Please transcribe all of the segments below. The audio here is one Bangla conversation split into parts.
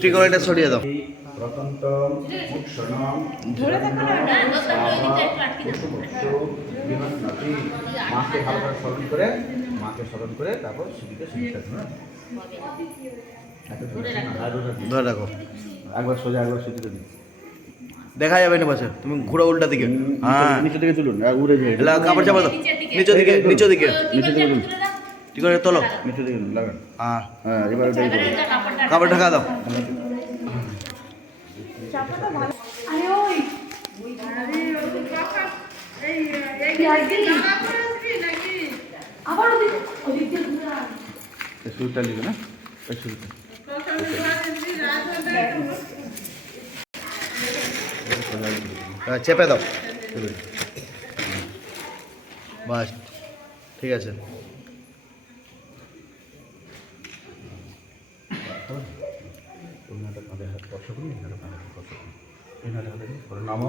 টিকলিটা ছড়িয়ে দাও। মাকে ভালো করে স্মরণ করে তারপর সিঁড়িতে ধরে রাখো। একবার সোজা একবার সিঁড়িতে দিই, দেখা যাবে না পাশে। তুমি ঘুরো উল্টা দিকে। হ্যাঁ নিচে দিকে তুলুন, উড়ে যায়। কাপড় চাপা দাও নিচের দিকে, নিচের দিকে, নিচের দিকে তুলুন। ঠিক আছে তোলো, নিচের দিকে লাগান। হ্যাঁ হ্যাঁ এবার কাপড় ঢাকা দাও। শুরুটা লিখে না, শুরুটা চেপে দাও। বাস ঠিক আছে। নম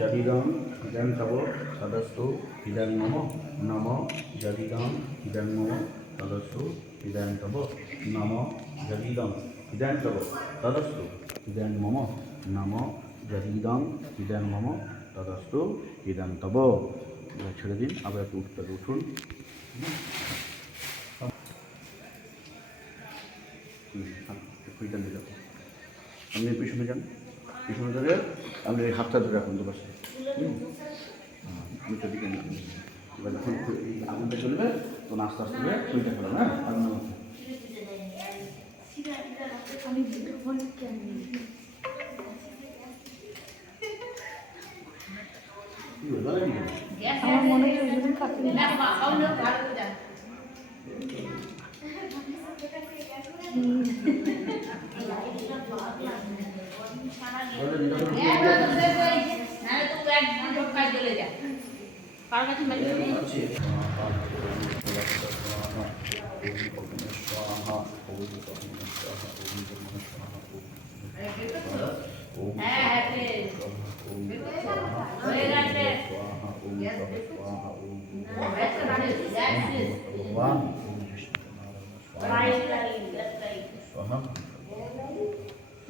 যদিদং ইদং তব সদস্তু ইদং মম। নম যদিদং ইদং মম সদস্তু ইদং তব। নম যদিদং ইদং তব সদস্তু ইদং মম। নম যদিদং ইদং মম তদস্তু ইদং তব। ছেড়ে দিন, আবার একটু উঠুন। আপনি পিছনে যান, পিছনে ধরে আপনি হাতটা ধরে রাখুন দুপাশে। নিচের দিকে এবার যখন এই আগুনটা চলবে তখন আস্তে আস্তে করে সুইটা ফেলাম। হ্যাঁ আগুনের মধ্যে আমার মনে হয়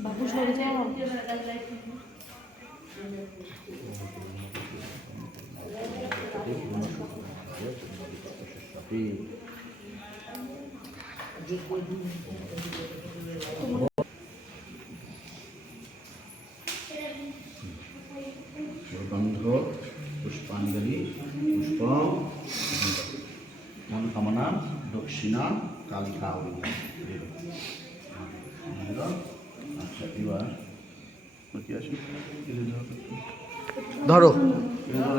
বাবু সরে যাও। গন্ধ পুষ্পাঞ্জলি পুষ্প মনোকামনা দক্ষিণা কালিকা। আচ্ছা এবার ধরো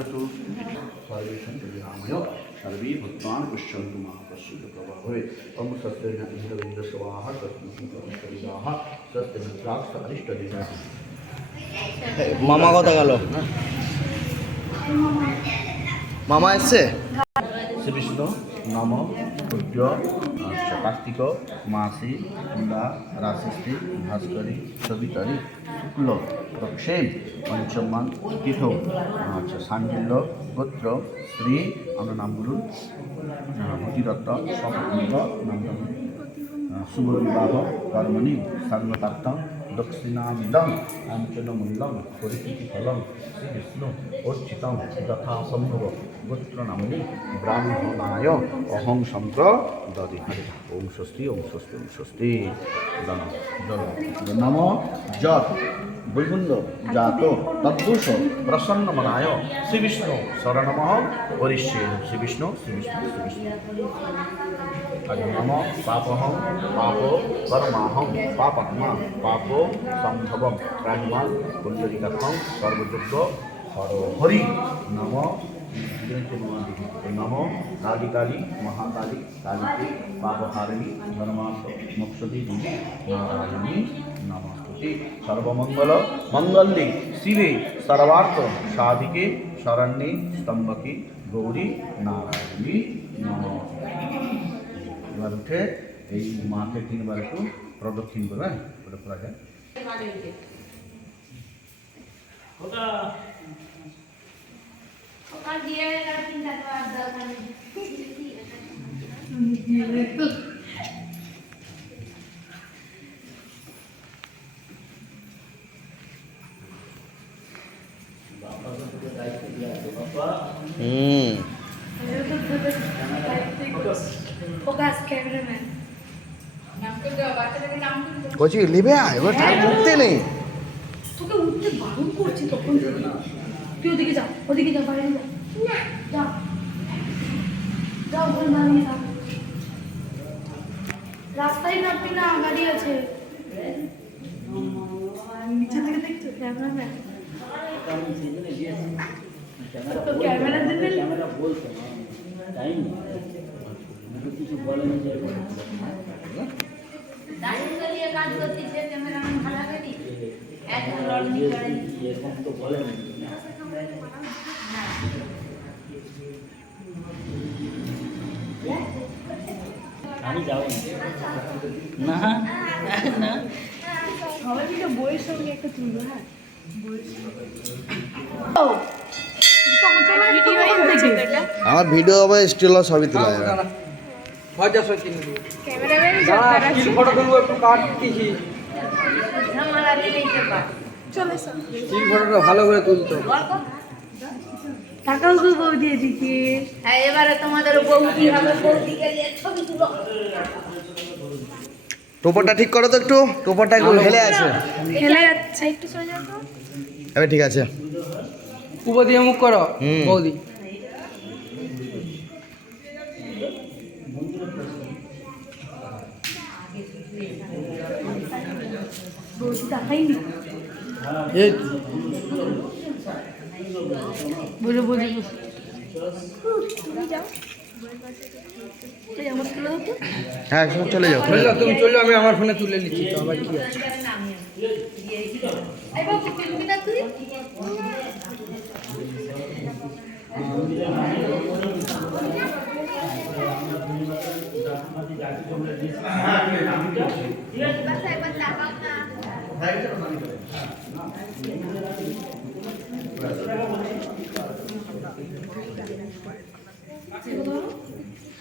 একটু सर्वे भूतान पश्यन्तु मां पश्यतु प्रभावे ओम सत्य इंद्र स्वाहा तस्मैः सत्य मित्राक्ष अरिष्ट देवा। মামা কথা গেল, মামা এসছে। শ্রী বিষ্ণু নম সূর্য কার্তিক মাসি তুলা রাশিষ্টি ভাস্করী সবিতারি শুক্ল দক্ষিণ পঞ্চমান তীর্থ। আচ্ছা সান্ডিল্য গোত্র শ্রী আমরা নাম বলুন অতিদত্ত সপত্নীব নাম শুভ বিবাহ কর্মণি সাগ্নতার্থম দক্ষিণামিদং কাঞ্চনমূল্যং পরিচিতি ফলং শ্রী বিষ্ণু অর্চিতং যথা সম্ভব গোত্র নামনি ব্রাহ্মণায় অহং শঙ্কর দদি। ওম স্বস্তি ওম স্বস্তি ওম স্বস্তি। নম যৎ বৈকুণ্ঠ জাত তদ্দোষ প্রসন্নমনায় শ্রী বিষ্ণু শরণমহং হরিষ্যে। শ্রী বিষ্ণু শ্রী বিষ্ণু শ্রী বিষ্ণু। নম পাপহং পাপ কর্মাহং পাপাত্মা পাপ সম্ভবম রাহিমান কুণ্ডলিকাত্মং সর্বযোগ্য হর হরি। নম নম কালী কালী মহাকালী কালীকে পাপহারিণী ধর্মার্থ মোক্ষদী নারায়ণী নমঃ। শান্তি সর্বমঙ্গল মঙ্গলে শিবে সর্বার্থ সাধিকে শরণ্যে স্তম্ভকে গৌরী নারায়ণী নমঃ। এবার উঠে এই মাকে 3 বার একটু প্রদক্ষিণ করবেন, ওটা করা যায়। কচি নেবে এবার উঠতে নেই, তোকে উঠতে বারণ করছি তখন তুই ওদিকে যা, ওদিকে যা, বাইরে যা, যা যা, ওখানে দাঁড়িয়ে থাক, রাস্তায় নামবি না, গাড়ি আছে নিচে থেকে দেখছো ক্যামেরাম্যান, তো ক্যামেরা দিতে দাঁড়িয়ে দাঁড়িয়ে কাজ করতেছে ক্যামেরাম্যান ভাড়া গাড়ি একদম লড়নি করে এরকম তো বলে না আমি যাব না না সবাই মিলে বইয়ের সঙ্গে একটা তুলবো। হ্যাঁ আমার ভিডিও আবার স্টিল সবই তোলা যাবে। ফটো তুলবো একটু কাটতেছি, ঝামেলা দিতে পার চলে ফটোটা ভালো করে তুলতো, টাকাও তো বউ দিয়ে দিচ্ছি। হ্যাঁ এবারে তোমাদের বৌদি হবে, বৌদি গেলে ছবি তুলো। টোপরটা ঠিক করো তো একটু, টোপরটা একটু হেলে আছে, খেলে যাচ্ছে, একটু সরে যাও তো। এবার ঠিক আছে। উপর দিয়ে মুখ করো বৌদি। বৌদি দেখাইনি, বুঝে বুঝে বুঝে তুমি যাও, এই আমার তুলে দাও তো। হ্যাঁ চলে যাও। তুমি চললো, আমি আমার ফোনে তুলে নিচ্ছি তো, আবার কি আছে। এই বাবু তুলবি না তুই?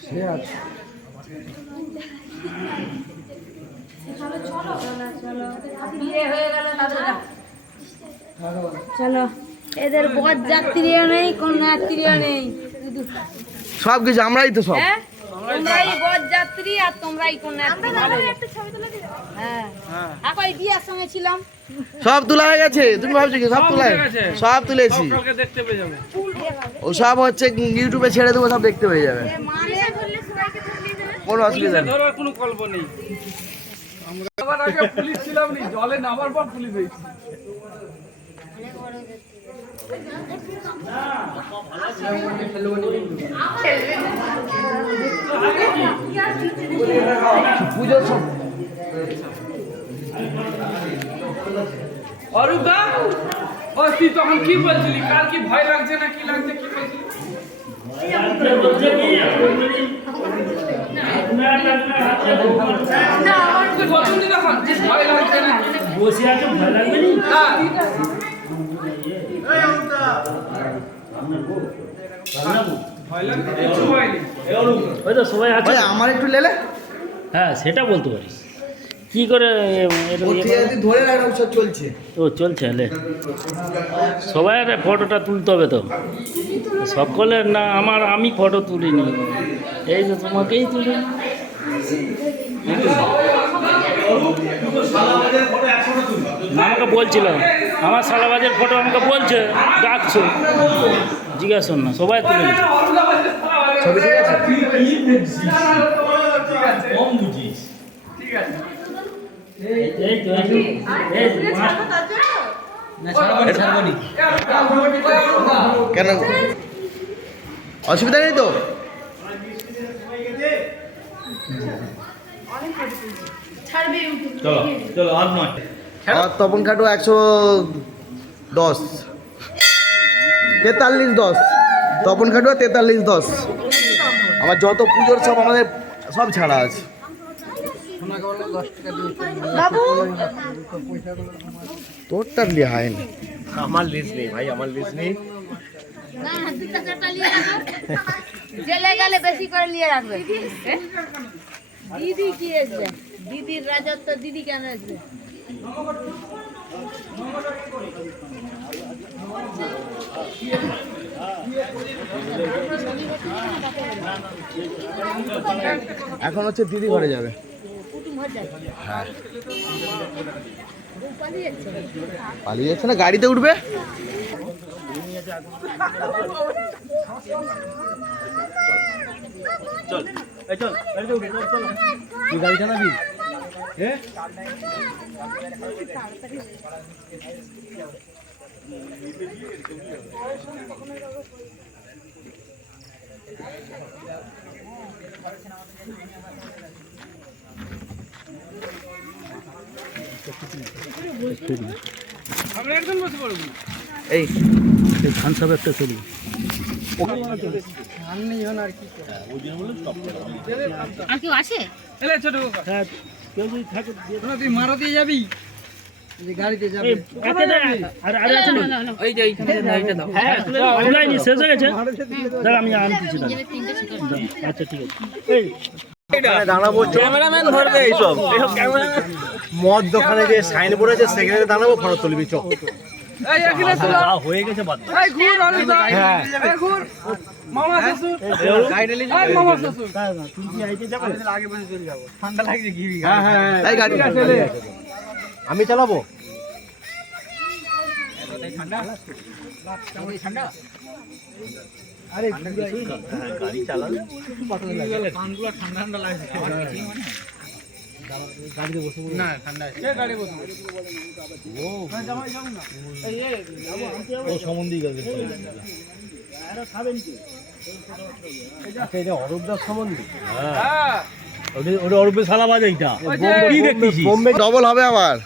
সে আছে বিয়ে হয়ে গেল তাদের চলো, এদের বর যাত্রীও নেই, কন্যাত্রীও নেই, সব কিছু আমরাই তো সব। হ্যাঁ তোমরাই বর যাত্রী আর তোমরাই কন্যাত্রী। হ্যাঁ এখন এই বিয়ার সঙ্গে ছিলাম, সব তোলা হয়ে গেছে, তুমি ভাবছো কি সব তোলা সব তুলেছি, দেখতে পেয়ে যাবে। ও সব হচ্ছে ইউটিউবে ছেড়ে দেবো, সব দেখতে পেয়ে যাবে, কোনো অসুবিধা নেই। ধরার কোনো গল্প নেই। আমরা আবার আগে পুলিশ ছিলাম নি, জলে নামার পর পুলিশ হয়েছি। অরূপা, ও তুই তখন কি বলছিলি? কাল কি ভয় লাগছে না কি লাগছে, কি বলছিলি? বলছিলি তখন যে ভয় লাগছে না, বসে আছে ভয় লাগবে না। ভয় লাগবে কিছু হয়নি। ওই তো সবাই আছে। ভাই আমার একটু লেলে হ্যাঁ সেটা বলতে পারিস। কি করে এটা ও ঠিক আছে, ধরে রাখো, সব চলছে। ও চলছে হলে সবাই ফটোটা তুলতে হবে তো, সকলের না। আমি ফটো তুলিনি, এই যে তোমাকেই তুলি। আমাকে বলছিল আমার সালাবাজের ফটো আমাকে বলছে, ডাকছো, জিজ্ঞাসা না, সবাই তুলে নিচ্ছে। ছবি ঠিক আছে? কম বুঝিস। ঠিক আছে। এই তো কেন অসুবিধা নেই তো? ছাড়বে ইউটিউব। চলো চলো আর নয়। আমার তপন খাটু 110 43-10 তপন খাটু 43-10 আমার যত পুজোর সব আমাদের সব ছাড়া আছে। বাবু তোরটা লিয়া হয়নি। না দুটা চারটা নিয়ে রাখো জেলে গেলে বেশি করে নিয়ে রাখবে দিদি কি আসবে দিদির রাজত্ব দিদি কেন আসবে এখন হচ্ছে দিদি ঘরে যাবে। কুটুম হয়ে যায় হ্যাঁ বউ পালিয়ে যাচ্ছে পালিয়ে যাচ্ছে না, গাড়িতে উঠবে। তুই গাড়ি চালাবি? আমরা একদম বসে পড়ব এই ধান সব একটা চলি আর কেউ আসে এলে ছোট কাকা হ্যাঁ কেউ যদি থাকে দিয়ে দাও। তুই মারুতি যাবি এই, একে দে, আর আছে না? ওই যে এইখানে এইটা দাও হ্যাঁ অনলাইনে শেষ হয়ে গেছে দাঁড়া আমি আনতেছি দাঁড়া। তিনটে শিকার আচ্ছা ঠিক আছে এই দাঁড়াবো ক্যামেরাম্যান ধরবে এইসব মদ দোকানে যে সাইন বোর্ড আছে সেখানে দাঁড়াবো, ফটো তুলবি চোখ। এই এখানে তুলো হয়ে গেছে বাদ এই ঘুর অনিতা এই ঘুর মামা শ্বশুর এই মামা শ্বশুর তুমি কি আইতে যাবে এই গাড়ি আমি চালাবো। গাড়ি চালালে না ঠান্ডা আছে কে গাড়ি বসে ও সম্বন্ধী গেছে। আচ্ছা এটা অরূপদাস সম্বন্ধী? হ্যাঁ ওটা অরূপের শালাবাজ এইটা। ওই যে কি দেখতেছিস? বোম্বে ডবল হবে আবার।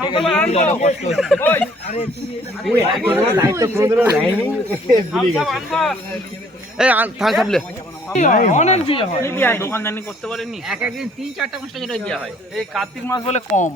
সকালে আনবো ওই তুই এত বড় দায়িত্ব কোনোদিনও নেয়নি, ভুলে গেছে। আনবো এই থান সামলে অনেক বিয়ে হয় দোকানদানি করতে পারেনি এক একদিন 3-4টা 5টা করে বিয়ে হয় এই কার্তিক মাস বলে কম